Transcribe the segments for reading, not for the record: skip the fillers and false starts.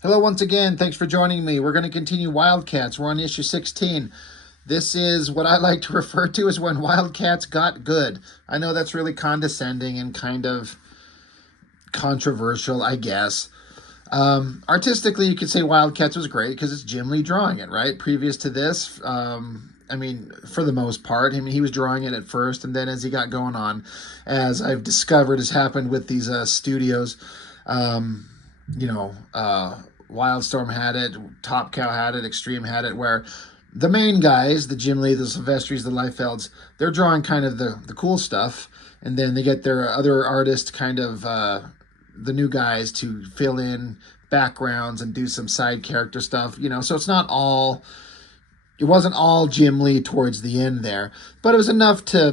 Hello once again. Thanks for joining me. We're going to continue Wildcats. We're on issue 16. This is what I like to refer to as when Wildcats got good. I know that's really condescending and kind of controversial, I guess. Artistically, you could say Wildcats was great because it's Jim Lee drawing it, right? Previous to this, for the most part, he was drawing it at first, and then as he got going on, as I've discovered has happened with these studios, you know, Wildstorm had it, Top Cow had it, Extreme had it, where the main guys, the Jim Lee, the Silvestris, the Liefelds, they're drawing kind of the cool stuff, and then they get their other artists, kind of the new guys, to fill in backgrounds and do some side character stuff, so it wasn't all Jim Lee towards the end there, but it was enough to,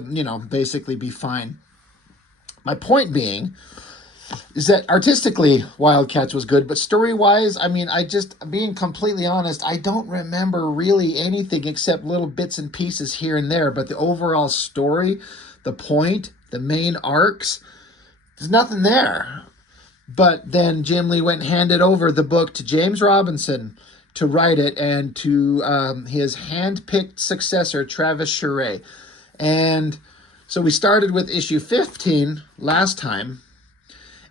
basically be fine. My point being is that artistically Wildcats was good, but story-wise, being completely honest, I don't remember really anything except little bits and pieces here and there, but the overall story, the point, the main arcs, there's nothing there. But then Jim Lee went and handed over the book to James Robinson to write it, and to his hand-picked successor, Travis Charest. And so we started with issue 15 last time,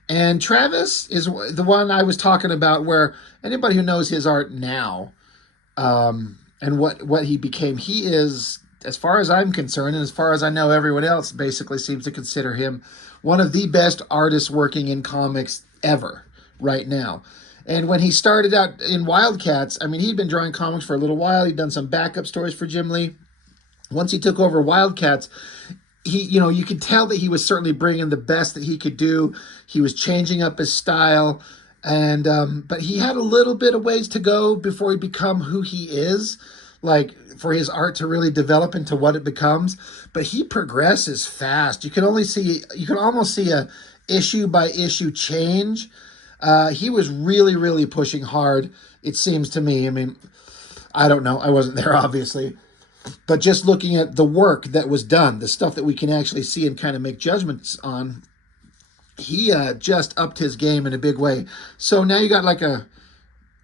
and Travis is the one I was talking about, where anybody who knows his art now, and what he became, he is, as far as I'm concerned, and as far as I know, everyone else basically seems to consider him one of the best artists working in comics ever right now. And when he started out in Wildcats, he'd been drawing comics for a little while. He'd done some backup stories for Jim Lee. Once he took over Wildcats, you could tell that he was certainly bringing the best that he could do. He was changing up his style, and but he had a little bit of ways to go before he become who he is, like for his art to really develop into what it becomes. But he progresses fast. You can almost see a issue by issue change. He was really, really pushing hard, it seems to me. I don't know. I wasn't there, obviously. But just looking at the work that was done, the stuff that we can actually see and kind of make judgments on, he just upped his game in a big way. So now you got like an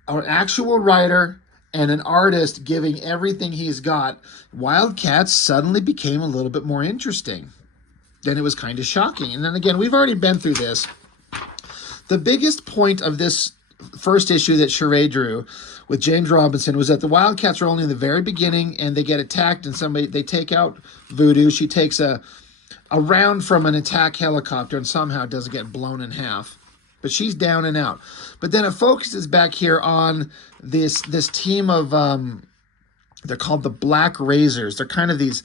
actual writer and an artist giving everything he's got. Wildcats suddenly became a little bit more interesting. Then it was kind of shocking. And then again, we've already been through this. The biggest point of this first issue that Charest drew with James Robinson was that the Wildcats are only in the very beginning, and they get attacked, and they take out Voodoo. She takes a round from an attack helicopter and somehow doesn't get blown in half. But she's down and out. But then it focuses back here on this team of, they're called the Black Razors. They're kind of these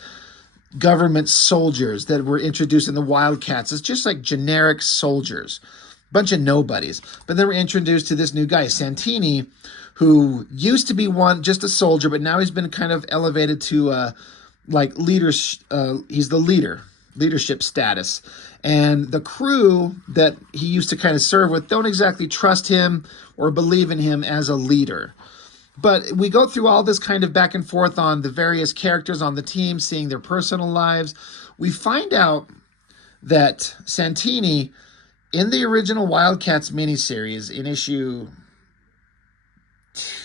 government soldiers that were introduced in the Wildcats. It's just like generic soldiers. Bunch of nobodies. But then we're introduced to this new guy, Santini, who used to be just a soldier, but now he's been kind of elevated to leadership status. And the crew that he used to kind of serve with don't exactly trust him or believe in him as a leader. But we go through all this kind of back and forth on the various characters on the team, seeing their personal lives. We find out that Santini, in the original Wildcats miniseries, in issue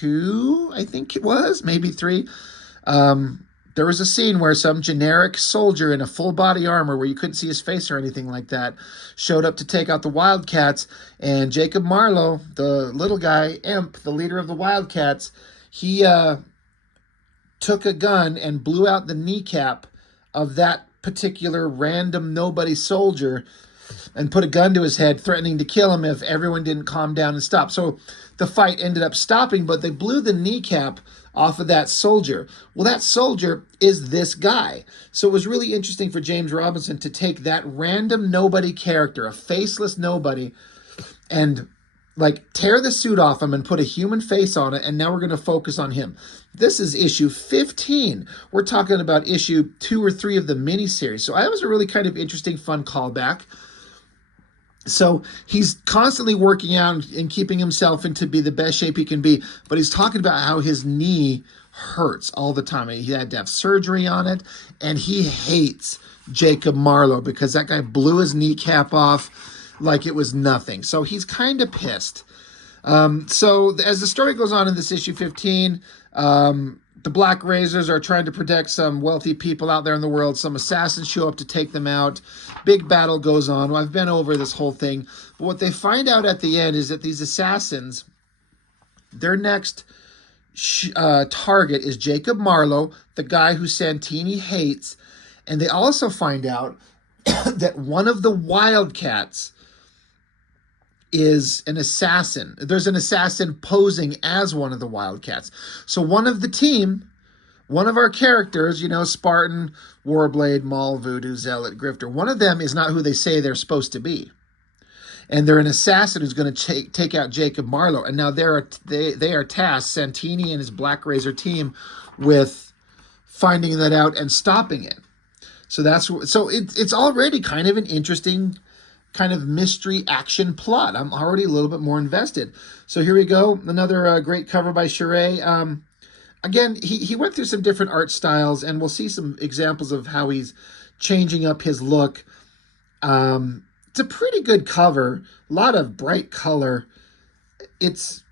2, I think it was, maybe 3, there was a scene where some generic soldier in a full body armor, where you couldn't see his face or anything like that, showed up to take out the Wildcats, and Jacob Marlowe, the little guy, Imp, the leader of the Wildcats, he took a gun and blew out the kneecap of that particular random nobody soldier and put a gun to his head, threatening to kill him if everyone didn't calm down and stop. So the fight ended up stopping, but they blew the kneecap off of that soldier. Well, that soldier is this guy. So it was really interesting for James Robinson to take that random nobody character, a faceless nobody, and tear the suit off him and put a human face on it, and now we're going to focus on him. This is issue 15. We're talking about issue 2 or 3 of the miniseries. So that was a really kind of interesting, fun callback. So he's constantly working out and keeping himself into be the best shape he can be, but he's talking about how his knee hurts all the time. He had to have surgery on it, and he hates Jacob Marlowe because that guy blew his kneecap off like it was nothing. So he's kind of pissed. So as the story goes on in this issue 15, the Black Razors are trying to protect some wealthy people out there in the world. Some assassins show up to take them out. Big battle goes on. Well, I've been over this whole thing. But what they find out at the end is that these assassins, their next target is Jacob Marlowe, the guy who Santini hates. And they also find out that one of the Wildcats is an assassin. There's an assassin posing as one of the Wildcats. So one of the team, one of our characters, Spartan, Warblade, Maul, Voodoo, Zealot, Grifter, one of them is not who they say they're supposed to be. And they're an assassin who's going to take out Jacob Marlowe. And now they are tasked, Santini and his Black Razor team, with finding that out and stopping it. So it's already kind of an interesting kind of mystery action plot. I'm already a little bit more invested. So here we go. Another great cover by Charest. Again, he went through some different art styles, and we'll see some examples of how he's changing up his look. It's a pretty good cover. A lot of bright color. It's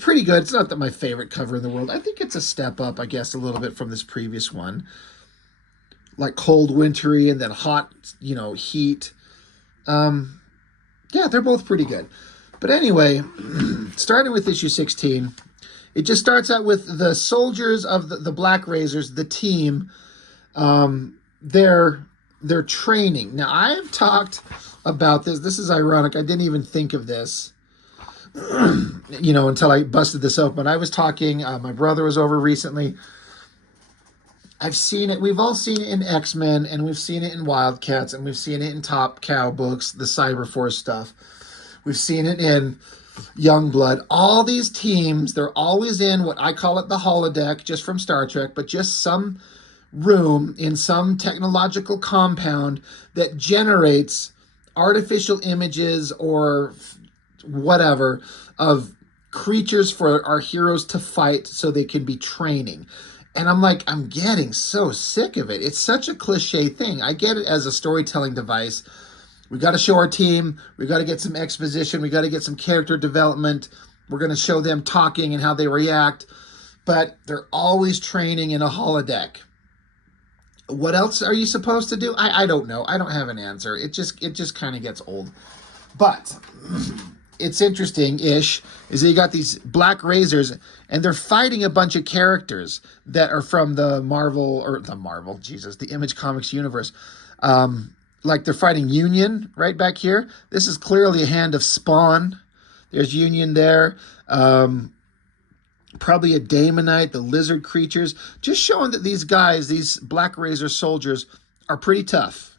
pretty good. It's not my favorite cover in the world. I think it's a step up, I guess, a little bit from this previous one. Like cold, wintry, and then hot, heat. Yeah, they're both pretty good. But anyway, starting with issue 16, it just starts out with the soldiers of the Black Razors, the team, their training. Now, I've talked about this. This is ironic. I didn't even think of this, until I busted this open. I was talking, my brother was over recently. I've seen it. We've all seen it in X-Men, and we've seen it in Wildcats, and we've seen it in Top Cow books, the Cyberforce stuff. We've seen it in Youngblood. All these teams, they're always in what I call it the holodeck, just from Star Trek, but just some room in some technological compound that generates artificial images or whatever of creatures for our heroes to fight so they can be training. And I'm getting so sick of it. It's such a cliche thing. I get it as a storytelling device. We got to show our team. We got to get some exposition. We got to get some character development. We're going to show them talking and how they react. But they're always training in a holodeck. What else are you supposed to do? I don't know. I don't have an answer. It just kind of gets old. But it's interesting-ish is that you got these Black Razors, and they're fighting a bunch of characters that are from the Image Comics universe. Like they're fighting Union right back here. This is clearly a hand of Spawn. There's Union there. Probably a Daemonite, the lizard creatures. Just showing that these guys, these Black Razor soldiers, are pretty tough.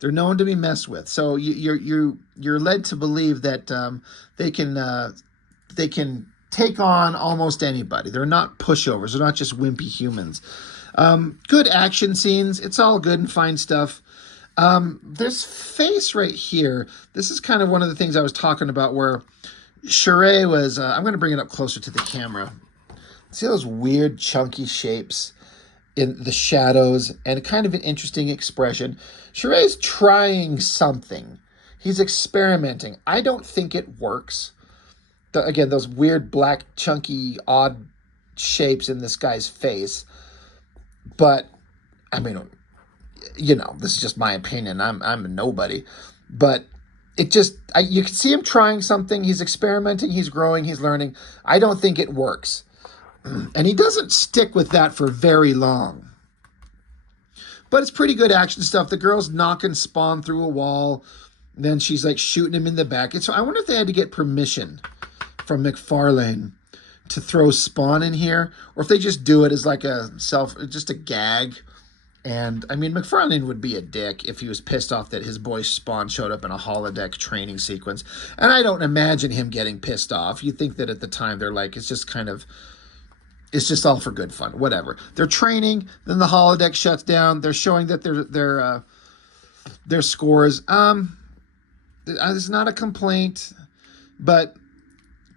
They're known to be messed with. So you're led to believe that they can take on almost anybody. They're not pushovers. They're not just wimpy humans. Good action scenes. It's all good and fine stuff. This face right here, this is kind of one of the things I was talking about where Charest was, I'm going to bring it up closer to the camera. See those weird chunky shapes in the shadows and kind of an interesting expression. Charest's trying something. He's experimenting. I don't think it works. Again, those weird black chunky odd shapes in this guy's face. But, I mean, this is just my opinion. I'm a nobody. But it just, you can see him trying something. He's experimenting. He's growing. He's learning. I don't think it works. And he doesn't stick with that for very long. But it's pretty good action stuff. The girl's knocking Spawn through a wall. Then she's like shooting him in the back. I wonder if they had to get permission from McFarlane to throw Spawn in here. Or if they just do it as like just a gag. And, I mean, McFarlane would be a dick if he was pissed off that his boy Spawn showed up in a holodeck training sequence. And I don't imagine him getting pissed off. You'd think that at the time they're like, it's just all for good fun. Whatever. They're training, then the holodeck shuts down. They're showing that their scores. It's not a complaint, but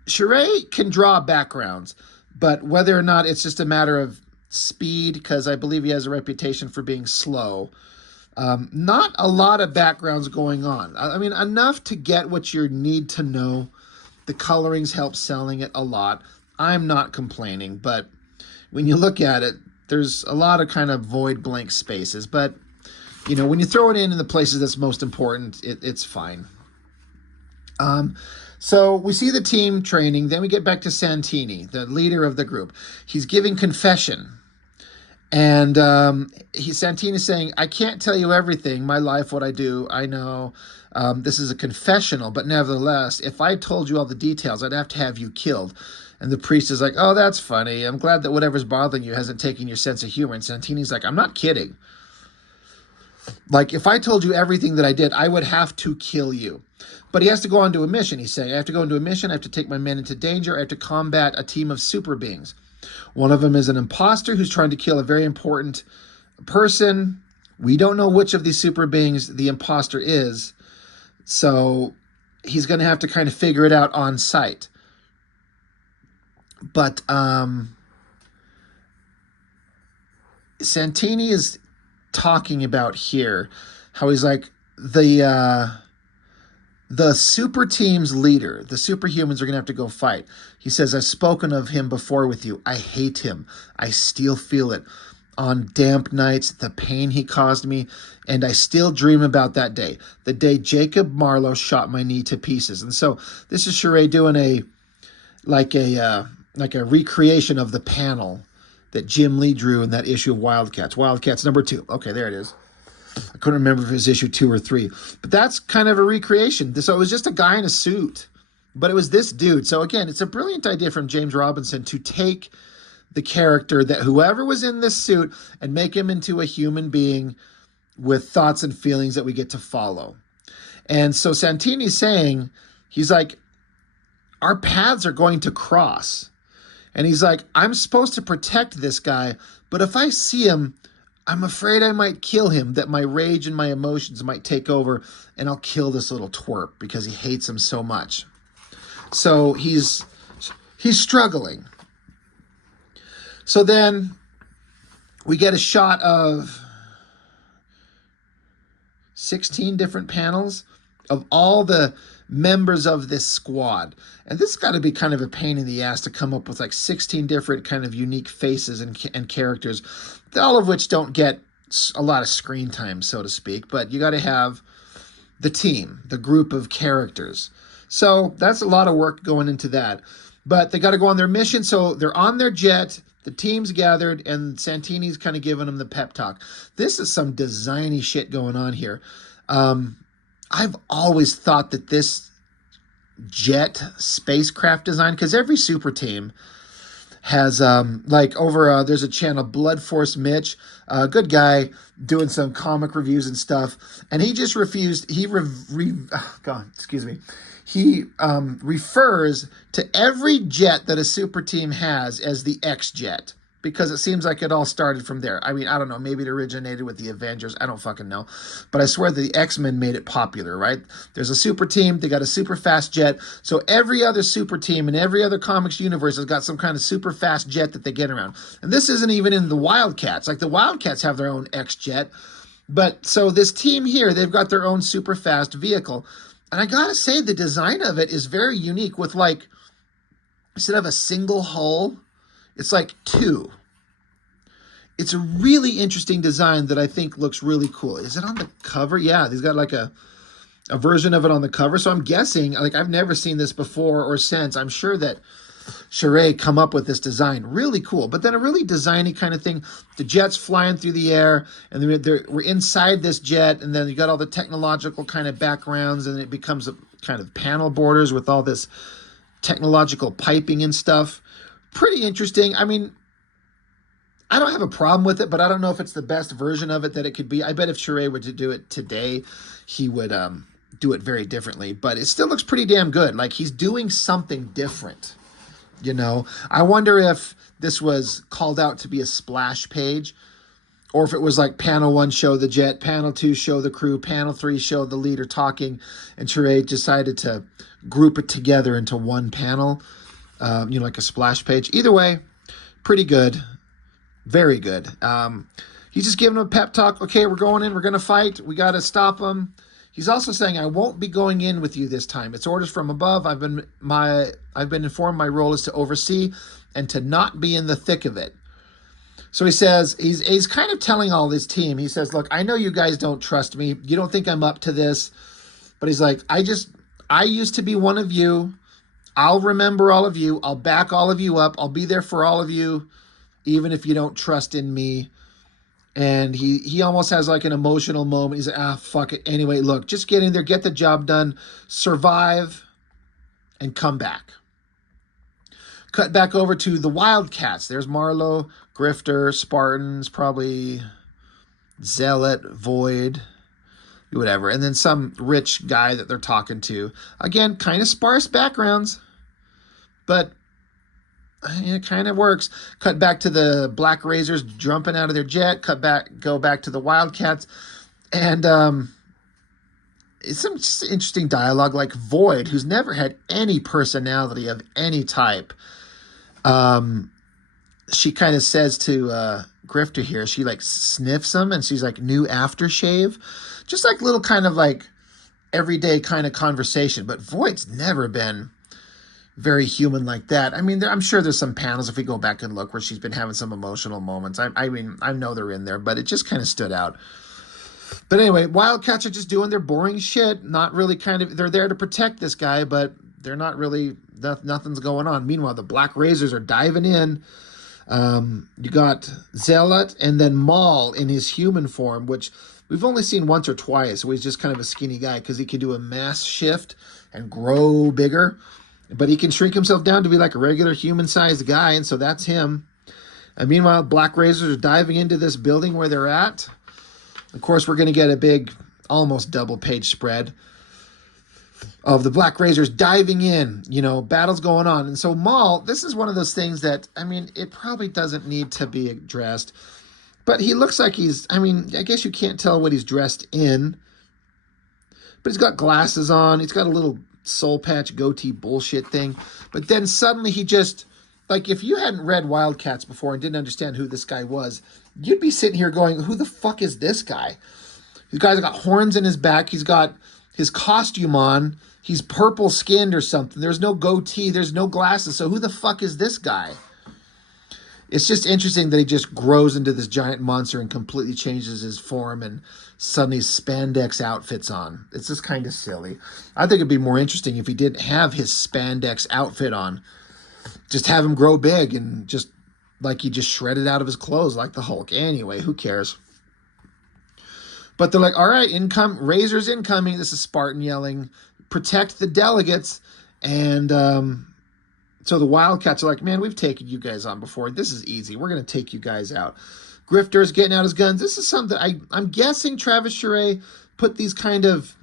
Charest can draw backgrounds. But whether or not it's just a matter of speed, because I believe he has a reputation for being slow. Not a lot of backgrounds going on. I mean, enough to get what you need to know The colorings help selling it a lot. I'm not complaining, but when you look at it, there's a lot of kind of void blank spaces. But, you know, when you throw it in the places that's most important, it's fine. So we see the team training. Then we get back to Santini, the leader of the group. He's giving confession. And Santini's saying, I can't tell you everything, my life, what I do. I know this is a confessional, but nevertheless, if I told you all the details, I'd have to have you killed. And the priest is like, oh, that's funny. I'm glad that whatever's bothering you hasn't taken your sense of humor. And Santini's like, I'm not kidding. Like, if I told you everything that I did, I would have to kill you. But he has to go on to a mission. He's saying, I have to go into a mission. I have to take my men into danger. I have to combat a team of super beings. One of them is an imposter who's trying to kill a very important person. We don't know which of these super beings the imposter is. So he's going to have to kind of figure it out on sight. But Santini is talking about here how he's like the super team's leader, the superhumans are going to have to go fight. He says, I've spoken of him before with you. I hate him. I still feel it. On damp nights, the pain he caused me, and I still dream about that day, the day Jacob Marlowe shot my knee to pieces. And so this is Charest doing a recreation of the panel that Jim Lee drew in that issue of Wildcats. Wildcats number 2. Okay, there it is. I couldn't remember if it was issue 2 or 3. But that's kind of a recreation. So it was just a guy in a suit. But it was this dude. So again, it's a brilliant idea from James Robinson to take the character that whoever was in this suit and make him into a human being with thoughts and feelings that we get to follow. And so Santini's saying, he's like, our paths are going to cross. And he's like, I'm supposed to protect this guy, but if I see him, I'm afraid I might kill him, that my rage and my emotions might take over, and I'll kill this little twerp because he hates him so much. So he's struggling. So then we get a shot of 16 different panels of all the members of this squad. And this has got to be kind of a pain in the ass to come up with like 16 different kind of unique faces and characters, all of which don't get a lot of screen time, so to speak. But you got to have the team, the group of characters. So that's a lot of work going into that. But they got to go on their mission. So they're on their jet. The team's gathered, and Santini's kind of giving them the pep talk. This is some designy shit going on here. I've always thought that this jet spacecraft design, because every super team has there's a channel, Blood Force Mitch, a good guy doing some comic reviews and stuff, and he just refused. He refers to every jet that a super team has as the X jet, because it seems like it all started from there. I mean, I don't know, maybe it originated with the Avengers, I don't fucking know, but I swear the X-Men made it popular, right? There's a super team, they got a super fast jet, so every other super team in every other comics universe has got some kind of super fast jet that they get around. And this isn't even in the Wildcats. Like, the Wildcats have their own X-jet, but so this team here, they've got their own super fast vehicle. And I gotta say, the design of it is very unique with, like, instead of a single hull, it's like 2. It's a really interesting design that I think looks really cool. Is it on the cover? Yeah, he's got like a version of it on the cover. So I'm guessing, like, I've never seen this before or since. I'm sure that Charest come up with this design. Really cool. But then a really designy kind of thing. The jet's flying through the air, and we're inside this jet, and then you got all the technological kind of backgrounds, and it becomes a kind of panel borders with all this technological piping and stuff. Pretty interesting. I mean, I don't have a problem with it, but I don't know if it's the best version of it that it could be. I bet if Charest were to do it today, he would do it very differently. But it still looks pretty damn good. Like, he's doing something different. You know, I wonder if this was called out to be a splash page, or if it was like panel 1 show the jet, panel 2 show the crew, panel 3 show the leader talking, and Charest decided to group it together into one panel, like a splash page. Either way, pretty good. Very good. He's just giving him a pep talk. Okay, we're going in. We're going to fight. We got to stop him. He's also saying, I won't be going in with you this time. It's orders from above. I've been informed my role is to oversee and to not be in the thick of it. So he says, he's kind of telling all his team, he says, look, I know you guys don't trust me. You don't think I'm up to this. But he's like, I used to be one of you. I'll remember all of you. I'll back all of you up. I'll be there for all of you, even if you don't trust in me. And he almost has like an emotional moment. He's like, fuck it. Anyway, look, just get in there, get the job done, survive, and come back. Cut back over to the Wildcats. There's Marlowe, Grifter, Spartans, probably Zealot, Void, whatever. And then some rich guy that they're talking to. Again, kind of sparse backgrounds, but it kind of works. Cut back to the Black Razors jumping out of their jet. Go back to the Wildcats. And it's some just interesting dialogue, like Void, who's never had any personality of any type. She kind of says to Grifter here, she like sniffs him and she's like, new aftershave. Just like little kind of like everyday kind of conversation. But Void's never been very human like that. I mean, I'm sure there's some panels, if we go back and look, where she's been having some emotional moments. I mean, I know they're in there, but it just kind of stood out. But anyway, Wildcats are just doing their boring shit. Not really they're there to protect this guy, but they're not really, nothing's going on. Meanwhile, the Black Razors are diving in. You got Zealot and then Maul in his human form, which we've only seen once or twice. So he's just kind of a skinny guy because he can do a mass shift and grow bigger. But he can shrink himself down to be like a regular human-sized guy, and so that's him. And meanwhile, Black Razors are diving into this building where they're at. Of course, we're going to get a big, almost double-page spread of the Black Razors diving in, battles going on. And so Maul, this is one of those things that, I mean, it probably doesn't need to be addressed. But he looks like I guess you can't tell what he's dressed in. But he's got glasses on. He's got a little soul patch goatee bullshit thing. But then suddenly he just, like, if you hadn't read Wildcats before and didn't understand who this guy was, you'd be sitting here going, who the fuck is this guy? This guy's got horns in his back. He's got his costume on. He's purple skinned or something. There's no goatee. There's no glasses. So who the fuck is this guy? It's just interesting that he just grows into this giant monster and completely changes his form and suddenly spandex outfits on. It's just kind of silly. I think it'd be more interesting if he didn't have his spandex outfit on. Just have him grow big and just like he just shredded out of his clothes like the Hulk. Anyway, who cares? But they're like, all right, Razors incoming. This is Spartan yelling, protect the delegates. And so the Wildcats are like, man, we've taken you guys on before. This is easy. We're going to take you guys out. Grifter's getting out his guns. This is something I'm guessing Travis Charest put these kind of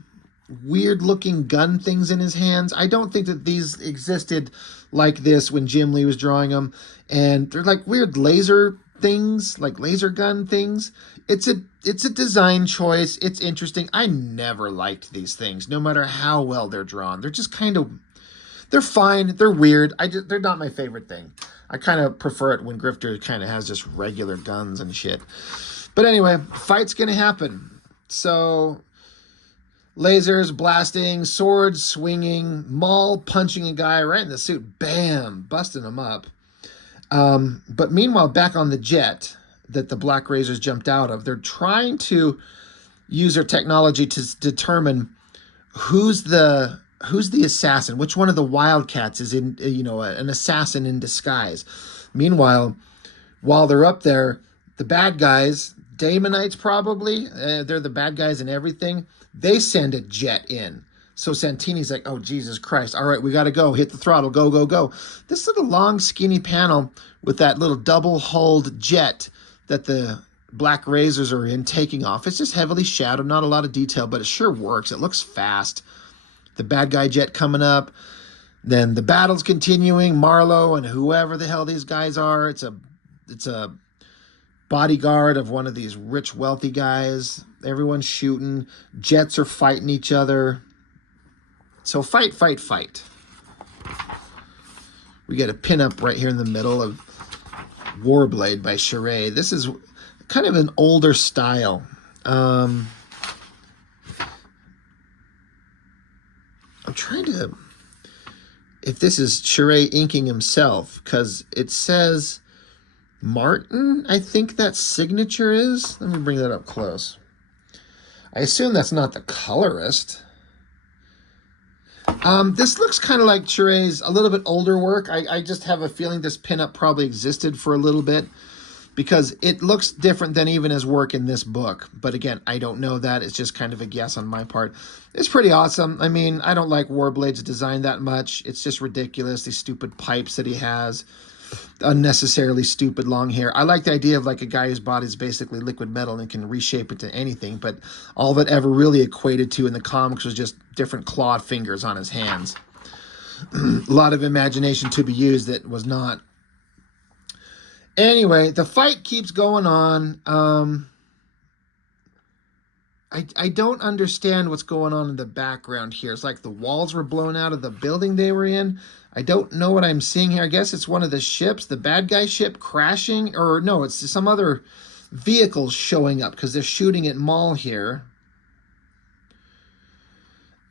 weird-looking gun things in his hands. I don't think that these existed like this when Jim Lee was drawing them. And they're like weird laser things, like laser gun things. It's a design choice. It's interesting. I never liked these things, no matter how well they're drawn. They're just kind of, they're fine. They're weird. They're not my favorite thing. I kind of prefer it when Grifter kind of has just regular guns and shit. But anyway, fight's going to happen. So, lasers blasting, swords swinging, Maul punching a guy right in the suit. Bam! Busting him up. But meanwhile, back on the jet that the Black Razors jumped out of, they're trying to use their technology to determine who's the assassin, which one of the Wildcats is an assassin in disguise. Meanwhile, while they're up there, the bad guys, Damonites probably, they're the bad guys in everything, they send a jet in. So Santini's like, oh, Jesus Christ. All right, we got to go. Hit the throttle. Go, go, go. This little long, skinny panel with that little double-hulled jet that the Black Razors are in taking off. It's just heavily shadowed, not a lot of detail, but it sure works. It looks fast. The bad guy jet coming up. Then the battle's continuing. Marlowe and whoever the hell these guys are. It's a bodyguard of one of these rich, wealthy guys. Everyone's shooting. Jets are fighting each other. So fight, fight, fight. We get a pinup right here in the middle of Warblade by Charest. This is kind of an older style. if this is Charest inking himself, because it says Martin, I think that signature is. Let me bring that up close. I assume that's not the colorist. This looks kind of like Charest's a little bit older work. I just have a feeling this pinup probably existed for a little bit because it looks different than even his work in this book. But again, I don't know that. It's just kind of a guess on my part. It's pretty awesome. I mean, I don't like Warblade's design that much. It's just ridiculous, these stupid pipes that he has. Unnecessarily stupid long hair. I like the idea of like a guy whose body is basically liquid metal and can reshape it to anything, but all that ever really equated to in the comics was just different clawed fingers on his hands. A lot of imagination to be used that was not. Anyway, the fight keeps going on. I don't understand what's going on in the background here. It's like the walls were blown out of the building they were in. I don't know what I'm seeing here. I guess it's one of the ships, the bad guy ship crashing, or no, it's some other vehicles showing up because they're shooting at Maul here.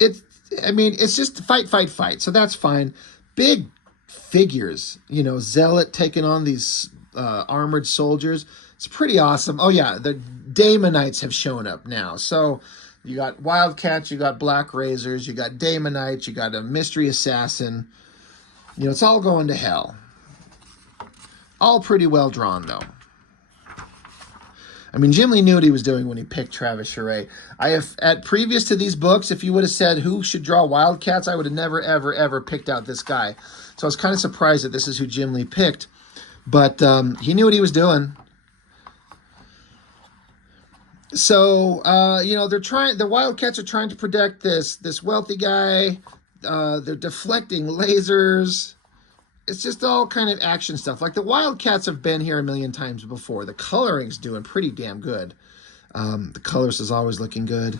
I mean, it's just fight, fight, fight. So that's fine. Big figures, you know, Zealot taking on these armored soldiers. It's pretty awesome. Oh yeah, the Daemonites have shown up now. So you got Wildcats, you got Black Razors, you got Daemonites, you got a mystery assassin. You know, it's all going to hell. All pretty well drawn, though. I mean, Jim Lee knew what he was doing when he picked Travis Charest. Previous to these books, if you would have said who should draw Wildcats, I would have never, ever, ever picked out this guy. So I was kind of surprised that this is who Jim Lee picked. But he knew what he was doing. So, you know, the Wildcats are trying to protect this wealthy guy. They're deflecting lasers. It's just all kind of action stuff. Like the Wildcats have been here a million times before. The coloring's doing pretty damn good. The colorist is always looking good.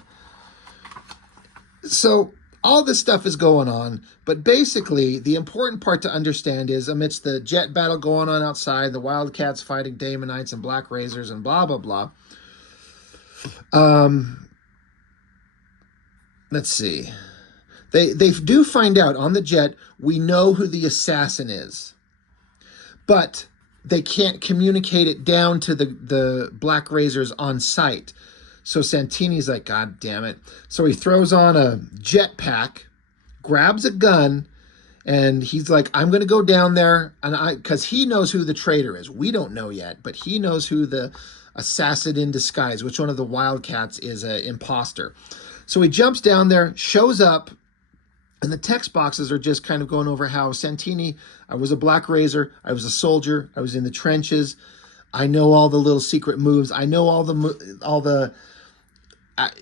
So all this stuff is going on. But basically, the important part to understand is amidst the jet battle going on outside, the Wildcats fighting Daemonites and Black Razors and blah, blah, blah. Let's see. They do find out on the jet, we know who the assassin is. But they can't communicate it down to the Black Razors on site. So Santini's like, God damn it. So he throws on a jetpack, grabs a gun, and he's like, I'm going to go down there. And because he knows who the traitor is. We don't know yet, but he knows who the assassin in disguise, which one of the Wildcats is an imposter. So he jumps down there, shows up, and the text boxes are just kind of going over how Santini, I was a Black Razor, I was a soldier, I was in the trenches, I know all the little secret moves, I know all the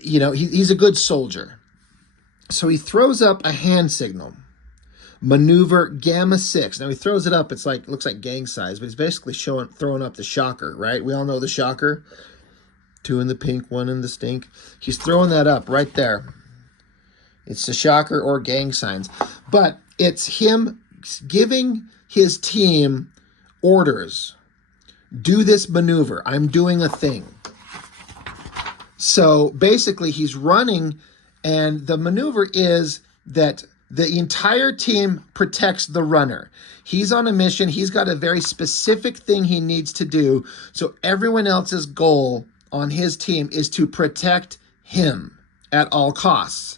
you know, he's a good soldier. So he throws up a hand signal, maneuver Gamma 6. Now he throws it up, looks like gang size, but he's basically throwing up the shocker, right? We all know the shocker. 2 in the pink, 1 in the stink. He's throwing that up right there. It's the shocker or gang signs. But it's him giving his team orders. Do this maneuver. I'm doing a thing. So basically he's running, and the maneuver is that the entire team protects the runner. He's on a mission. He's got a very specific thing he needs to do. So everyone else's goal on his team is to protect him at all costs.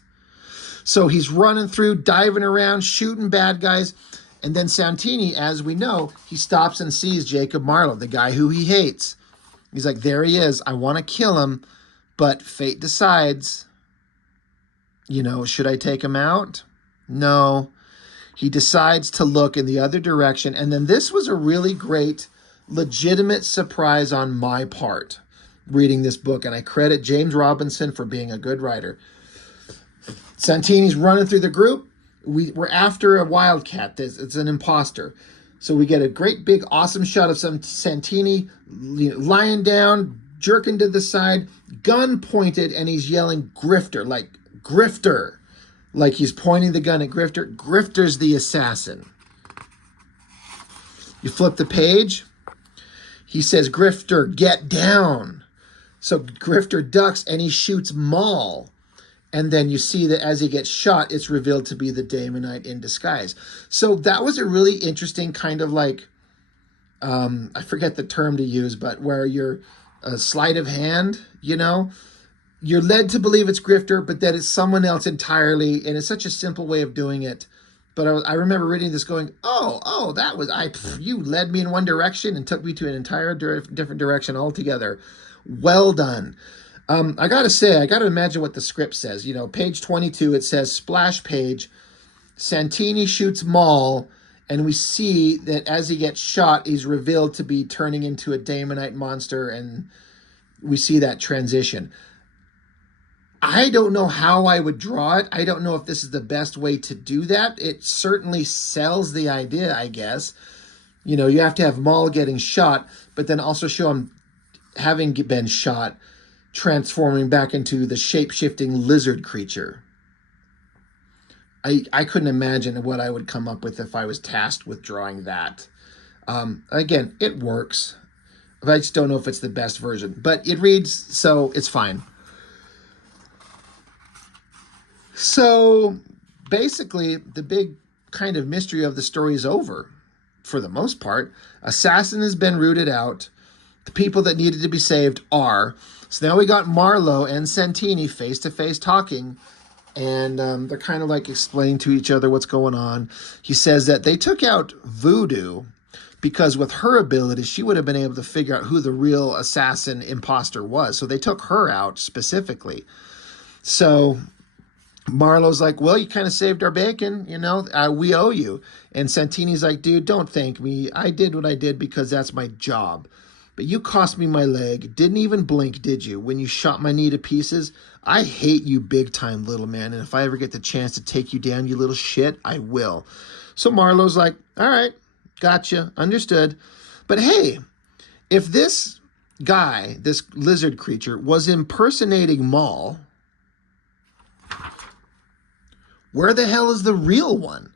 So he's running through, diving around, shooting bad guys. And then Santini, as we know, he stops and sees Jacob Marlowe, the guy who he hates. He's like, there he is. I want to kill him. But fate decides, you know, should I take him out? No. He decides to look in the other direction. And then this was a really great, legitimate surprise on my part, reading this book. And I credit James Robinson for being a good writer. Santini's running through the group. We're after a Wildcat. It's an imposter. So we get a great big awesome shot of some Santini lying down, jerking to the side, gun pointed, and he's yelling grifter, like grifter. Like he's pointing the gun at Grifter. Grifter's the assassin. You flip the page. He says, Grifter, get down. So Grifter ducks and he shoots Maul. And then you see that as he gets shot, it's revealed to be the Daemonite in disguise. So that was a really interesting kind of like, I forget the term to use, but where you're a sleight of hand, you know, you're led to believe it's Grifter, but that it's someone else entirely. And it's such a simple way of doing it. But I remember reading this going, that was, you led me in one direction and took me to an entire different direction altogether. Well done. I got to imagine what the script says. You know, page 22, it says, splash page, Santini shoots Maul, and we see that as he gets shot, he's revealed to be turning into a Daemonite monster, and we see that transition. I don't know how I would draw it. I don't know if this is the best way to do that. It certainly sells the idea, I guess. You know, you have to have Maul getting shot, but then also show him having been shot, transforming back into the shape-shifting lizard creature. I couldn't imagine what I would come up with if I was tasked with drawing that. Again, it works. I just don't know if it's the best version. But it reads, so it's fine. So basically, the big kind of mystery of the story is over, for the most part. Assassin has been rooted out. The people that needed to be saved are. So now we got Marlowe and Santini face-to-face talking, and they're kind of like explaining to each other what's going on. He says that they took out Voodoo because with her abilities, she would have been able to figure out who the real assassin imposter was. So they took her out specifically. So Marlowe's like, well, you kind of saved our bacon, you know, we owe you. And Santini's like, dude, don't thank me. I did what I did because that's my job. But you cost me my leg. Didn't even blink, did you, when you shot my knee to pieces? I hate you big time, little man. And if I ever get the chance to take you down, you little shit, I will. So Marlowe's like, all right, gotcha, understood. But hey, if this guy, this lizard creature, was impersonating Maul, where the hell is the real one?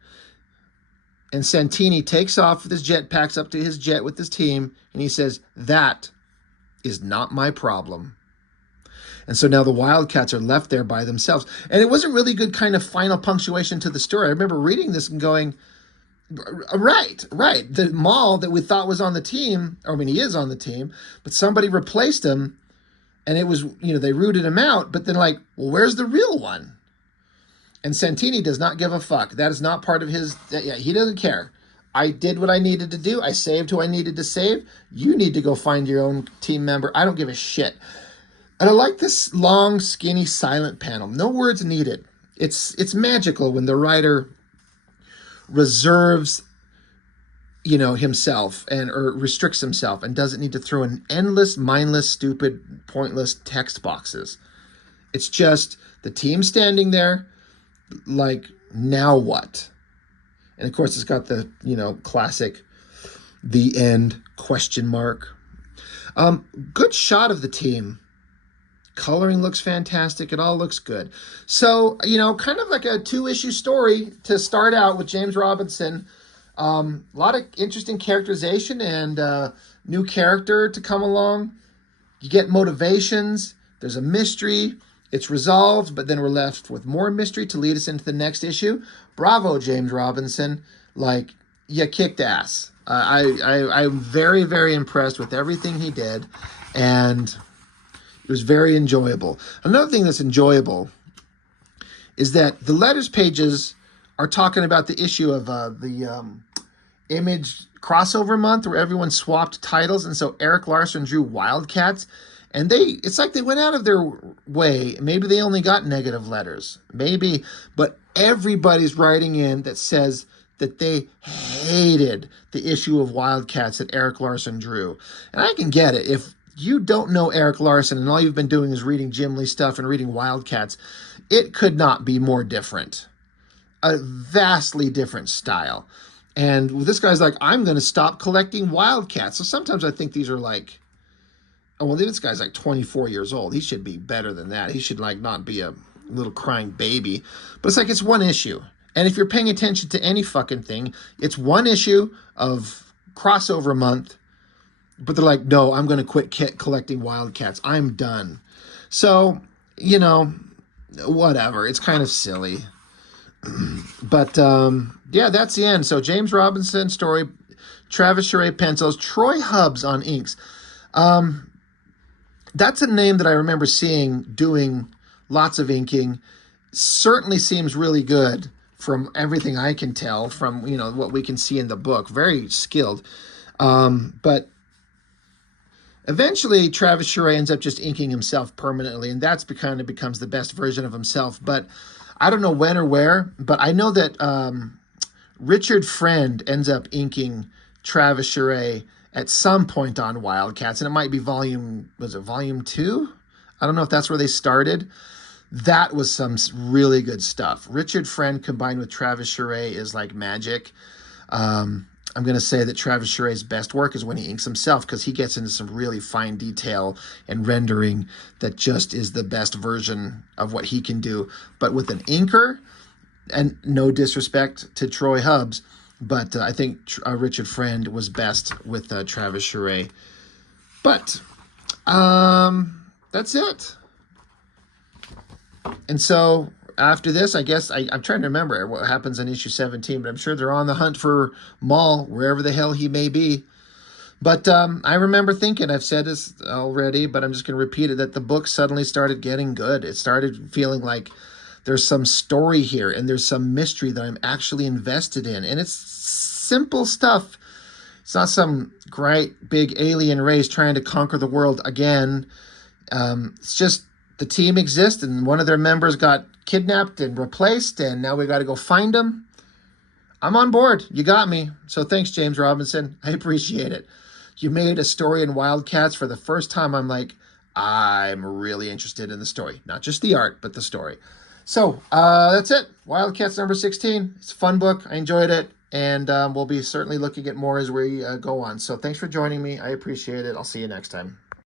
And Santini takes off with his jetpacks up to his jet with his team, and he says, that is not my problem. And so now the Wildcats are left there by themselves. And it wasn't really good kind of final punctuation to the story. I remember reading this and going, right. The Maul that we thought was on the team, I mean, he is on the team, but somebody replaced him, and it was, you know, they rooted him out, but then like, well, where's the real one? And Santini does not give a fuck. That is not part of his... Yeah, he doesn't care. I did what I needed to do. I saved who I needed to save. You need to go find your own team member. I don't give a shit. And I like this long, skinny, silent panel. No words needed. It's magical when the writer reserves, you know, himself or restricts himself and doesn't need to throw in endless, mindless, stupid, pointless text boxes. It's just the team standing there, like, now what? And of course, it's got the, you know, classic, the end, question mark. Good shot of the team. Coloring looks fantastic. It all looks good. So, you know, kind of like a 2-issue story to start out with James Robinson. A lot of interesting characterization and new character to come along. You get motivations. There's a mystery. It's resolved, but then we're left with more mystery to lead us into the next issue. Bravo, James Robinson. Like, you kicked ass. I'm very, very impressed with everything he did, and it was very enjoyable. Another thing that's enjoyable is that the letters pages are talking about the issue of the Image crossover month where everyone swapped titles, and so Eric Larson drew Wildcats. And it's like they went out of their way. Maybe they only got negative letters. Maybe. But everybody's writing in that says that they hated the issue of Wildcats that Eric Larson drew. And I can get it. If you don't know Eric Larson and all you've been doing is reading Jim Lee stuff and reading Wildcats, it could not be more different. A vastly different style. And this guy's like, I'm going to stop collecting Wildcats. So sometimes I think these are like, oh, well, this guy's like 24 years old. He should be better than that. He should like not be a little crying baby. But it's like, it's one issue. And if you're paying attention to any fucking thing, it's one issue of crossover month. But they're like, no, I'm going to quit collecting Wildcats. I'm done. So, you know, whatever. It's kind of silly. But yeah, that's the end. So James Robinson story, Travis Charest pencils, Troy Hubbs on inks. That's a name that I remember seeing doing lots of inking. Certainly seems really good from everything I can tell from what we can see in the book. Very skilled. But eventually Travis Charest ends up just inking himself permanently, and that's kind of becomes the best version of himself. But I don't know when or where, but I know that Richard Friend ends up inking Travis Charest at some point on Wildcats, and it might be volume 2? I don't know if that's where they started. That was some really good stuff. Richard Friend combined with Travis Charest is like magic. I'm going to say that Travis Charest's best work is when he inks himself, because he gets into some really fine detail and rendering that just is the best version of what he can do. But with an inker, and no disrespect to Troy Hubbs, but I think Richard Friend was best with Travis Charest. But that's it. And so after this, I guess I'm trying to remember what happens in issue 17, but I'm sure they're on the hunt for Maul, wherever the hell he may be. But I remember thinking, I've said this already, but I'm just going to repeat it, that the book suddenly started getting good. It started feeling like there's some story here, and there's some mystery that I'm actually invested in. And it's simple stuff. It's not some great big alien race trying to conquer the world again. It's just the team exists, and one of their members got kidnapped and replaced, and now we got to go find them. I'm on board. You got me. So thanks, James Robinson. I appreciate it. You made a story in Wildcats for the first time. I'm like, I'm really interested in the story. Not just the art, but the story. So that's it. Wildcats number 16. It's a fun book. I enjoyed it. And we'll be certainly looking at more as we go on. So thanks for joining me. I appreciate it. I'll see you next time.